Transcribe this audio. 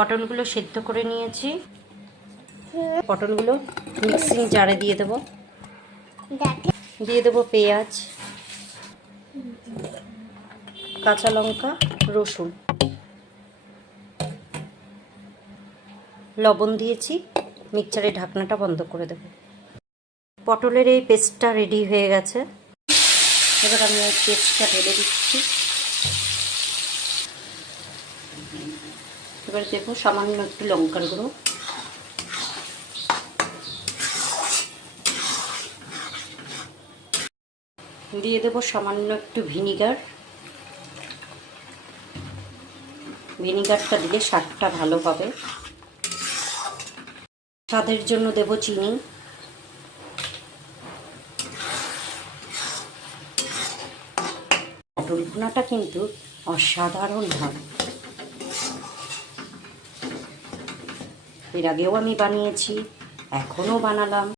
পটলগুলো সেদ্ধ করে নিয়েছি। পটলগুলো মিক্সিং জারে দিয়ে দেবো। দিয়ে দেবো পেঁয়াজ, কাঁচা লঙ্কা, রসুন, লবণ দিয়েছি। মিক্সচারে ঢাকনাটা বন্ধ করে দেবো। পটলের এই পেস্টটা রেডি হয়ে গেছে। এবার আমি এই পেস্টটা ঢেলে দিচ্ছি। এবার দেবো সামান্য একটু লঙ্কার গুঁড়ো, দিয়ে দেবো সামান্য একটু ভিনিগার। ভিনিগারটা দিলে স্বাদটা ভালো হবে। স্বাদের জন্য দেবো চিনি। পটল ভুনাটা কিন্তু অসাধারণ হয়। এর আগেও আমি বানিয়েছি, এখনও বানালাম।